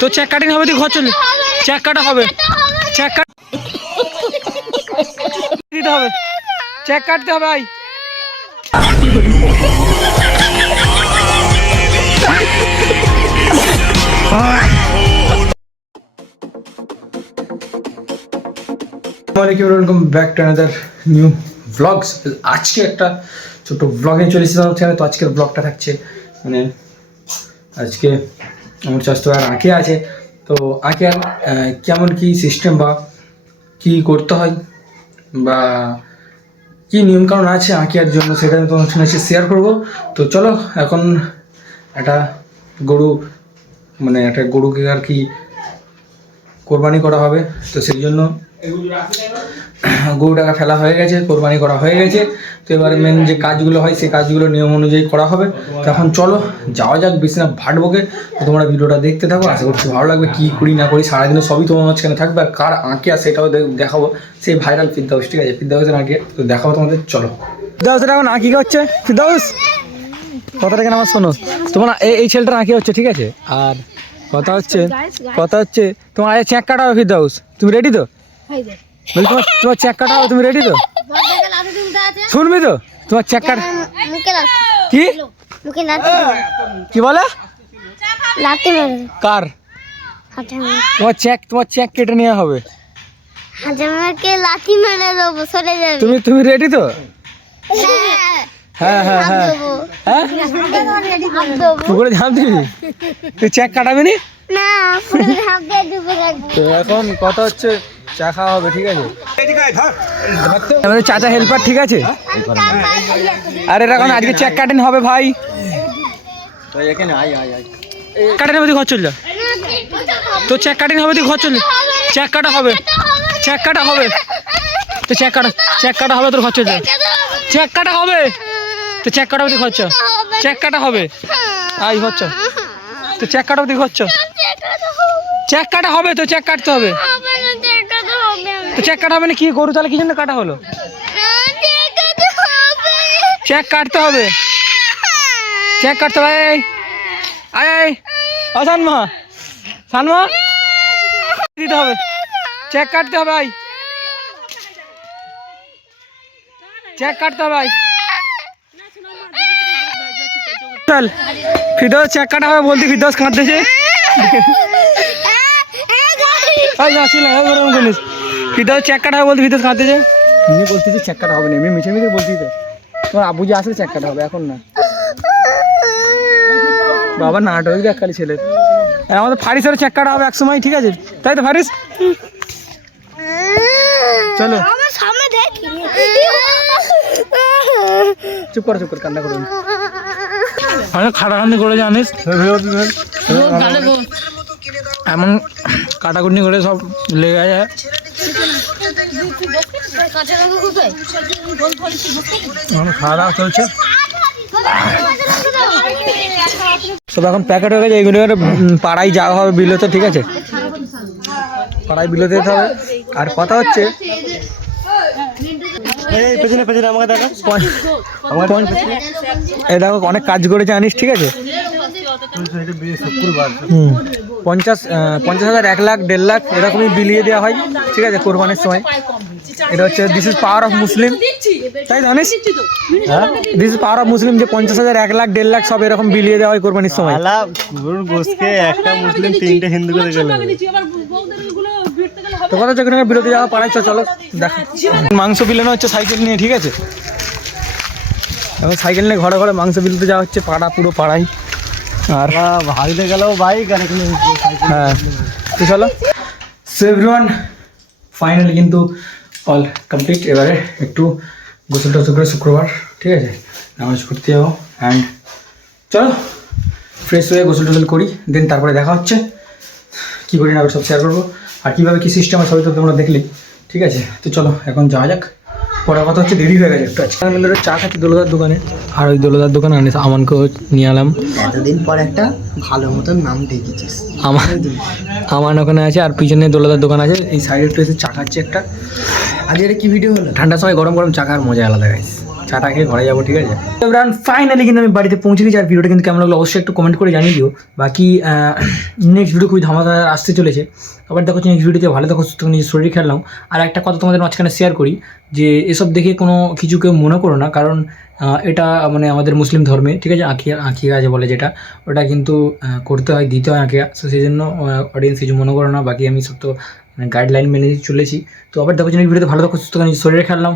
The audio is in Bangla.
তো চেক কাটিং হবে, তুই ঘর চলে, চেক কাটা হবে, চেক কাট দিতে হবে, চেক কাটতে হবে। I welcome back to another new blogs. আজকে একটা ছোট ব্লগ নিয়ে চলে এসেছিলাম চ্যানেলে। তো আজকের ব্লগটা থাকছে মানে আজকে আমার চাষতো আর আঁকে আছে, তো আঁকে আর কেমন কী সিস্টেম বা কী করতে হয় বা কী নিয়মকানুন আছে আঁকিয়ার জন্য, সেটা আমি তোমার সঙ্গে শেয়ার করবো। তো চলো, এখন একটা গরুকে আর কি কোরবানি করা হবে, তো সেই জন্য গরুটাকে ফেলা হয়ে গেছে, কোরবানি করা হয়ে গেছে। তো এবারে মেন যে কাজগুলো হয় সেই কাজগুলো নিয়ম অনুযায়ী করা হবে। তো এখন চলো যাওয়া যাক, বেশি না ভাটবকে। তোমরা ভিডিওটা দেখতে থাকো, আশা করছি ভালো লাগবে। কী করি না করি সারাদিনে সবই তোমার মাঝখানে থাকবে, আর কার আঁকে আর সেটাও দেখাবো। সেই ভাইরাল ফিরদাউস, ঠিক আছে, ফিরদাউসের আঁকে তো দেখাবো তোমাদের। চলো, ফিরদাউসের এখন আঁকি হচ্ছে। ফিরদাউস কথাটা কেন আমার শোনো, তোমার এই ছেলেটার আঁকি হচ্ছে, ঠিক আছে। আর কথা হচ্ছে তোমার আগে চেক কাটা হবে। ফিরদাউস তুমি রেডি তো? বলছি তোমার চেক কাটা হবে, তুমি রেডি তো? শুনবি তো? তোমার চেক কাটা কি কি বলে? কার? তোমার চেক কেটে নেওয়া হবে। তুমি রেডি তো? হ্যাঁ হ্যাঁ হ্যাঁ হ্যাঁ, পুকুরে ঝাঁপ দিবি? তুই চেক কাটাবি নি? তো এখন কথা হচ্ছে চা খাওয়া হবে, ঠিক আছে। আমাদের চাচা হেল্পার, ঠিক আছে। আর এর এখন আজকে চেক কাটিং হবে ভাই। কাটিং হবে, তুই ঘর চল যা। তো চেক কাটিং হবে, তুই ঘর চলে, চেক কাটা হবে, চেক কাটা হবে। তো চেক কাটা হবে, তোর ঘর চল যা। চেক কাটা হবে, তো চেক কাটা হবে, তুই ঘর চল। চেক কাটা হবে, আই ঘর চল। তো চেক কাটা হবে, তুই ঘর চল। চেক কাটা হবে, তো চেক কাটতে হবে। তো চেক কাটা হবে না? কি গরু তাহলে কি জন্য কাটা হলো? চেক কাটতে হবে, চেক কাটতে হবে। আয় ও সানমা দিতে হবে, চেক কাটতে হবে। আই চেক কাটতে হবে। আই চল, ফিরদৌস চেক কাটা হবে বলতে ফিরদৌস কাঁদতেছে। ফিরদৌস চেক কাটা হবে বলতে ফিরদৌস কাঁদতেছে। এমনি বলতেছে চেক কাটা হবে না, এমনি মিছে মিছে বলতেই তো। তোমার আব্বু যে আসলে চেক কাটা হবে, এখন না। বাবা নাটক দেখ খালি ছেলে। আমাদের ফারিসের চেক কাটা হবে এক সময়, ঠিক আছে, তাই তো ফারিস? চলো চুপ কর কান্না করুন। অনেক খাটাখান্দি করে জানিস, এমন কাটাকুটি করে সব লেগে যায়। খাওয়া দাওয়া চলছে, সব এখন প্যাকেট হয়ে গেছে। এইগুলো পাড়ায় যাওয়া হবে বিলোতে, ঠিক আছে, পাড়ায় বিলোতে যেতে হবে। আর কথা হচ্ছে এই দেখো অনেক কাজ করে জানিস, ঠিক আছে। 50,000, 1 লাখ, 1.5 লাখ এরকমই বিলিয়ে দেওয়া হয়, ঠিক আছে, কোরবানির সময়। এটা হচ্ছে this is power of Muslim, তাই জানিস? হ্যাঁ, this is power of Muslim, যে 50,000, 1 লাখ, 1.5 লাখ সব এরকম বিলিয়ে দেওয়া হয় কোরবানির সময়। একটা মুসলিম 3টে হিন্দু করে গেল। তো কথা হচ্ছে বিরতি যাওয়া পাড়ায়, চলো দেখো। মাংস বিলানো হচ্ছে সাইকেল নিয়ে, ঠিক আছে। এখন সাইকেল নিয়ে ঘরে ঘরে মাংস বিলতে যাওয়া হচ্ছে, পাড়া পুরো পাড়ায়। আর ভাইতে গেলেও বাইক, আর হ্যাঁ, তো চলো। সো এভরিওয়ান, ফাইনালি কিন্তু অল কমপ্লিট। এবারে একটু গোসল টোসল করে শুক্রবার, ঠিক আছে, নামাজ পড়তে যাবো। অ্যান্ড চলো ফ্রেশ হয়ে গোসল টোসল করি, দেন তারপরে দেখা হচ্ছে। কী করি না সব শেয়ার করবো, আর কীভাবে কী সিস্টেম সবই তো তোমরা দেখলি, ঠিক আছে। তো চলো এখন যাওয়া যাক। পরের কথা হচ্ছে দেরি হয়ে গেছে একটু। আজকে আমি চা খাচ্ছি দোলদার দোকানে, আর ওই দোলদার দোকানে আমানকেও নিয়ে এলাম। এতদিন পর একটা ভালো মতন নাম দেখেছিস। আমার ওখানে আছে, আর পিছনে দোলদার দোকান আছে। এই সাইডে একটু এসে চা খাচ্ছি একটা। আজ এটা কি ভিডিও হলো? ঠান্ডার সময় গরম গরম চা খাওয়ার মজা আলাদা গাইস। চাটা খেয়ে ঘরে যাবো, ঠিক আছে? এবার ফাইনালি কিন্তু আমি বাড়িতে পৌঁছে গেছি। আর ভিডিওটা কিন্তু কেমন লাগলো অবশ্যই একটু কমেন্ট করে জানিয়ে দিও। বাকি নেক্সট ভিডিও খুবই ধামাকা আসতে চলেছে। আবার দেখো নেক্সট ভিডিওতে ভালো দেখো, সুস্থ নিজের শরীর খেলাম। আর একটা কথা তোমাদের মাঝখানে শেয়ার করি যে এসব দেখে কোনো কিছু কেউ মনে করো না, কারণ এটা মানে আমাদের মুসলিম ধর্মে, ঠিক আছে, আঁকিয়া যে বলে যেটা, ওটা কিন্তু করতে হয়, দিতে হয় আঁকিয়া। তো সেই জন্য অডিয়েন্স কিছু মনে করো না। বাকি আমি সব তো গাইডলাইন মেনে চলেছি। তো আবার দেখো নেক্সট ভিডিওতে ভালো দেখো, সুস্থ নিজের শরীরে খেলাম।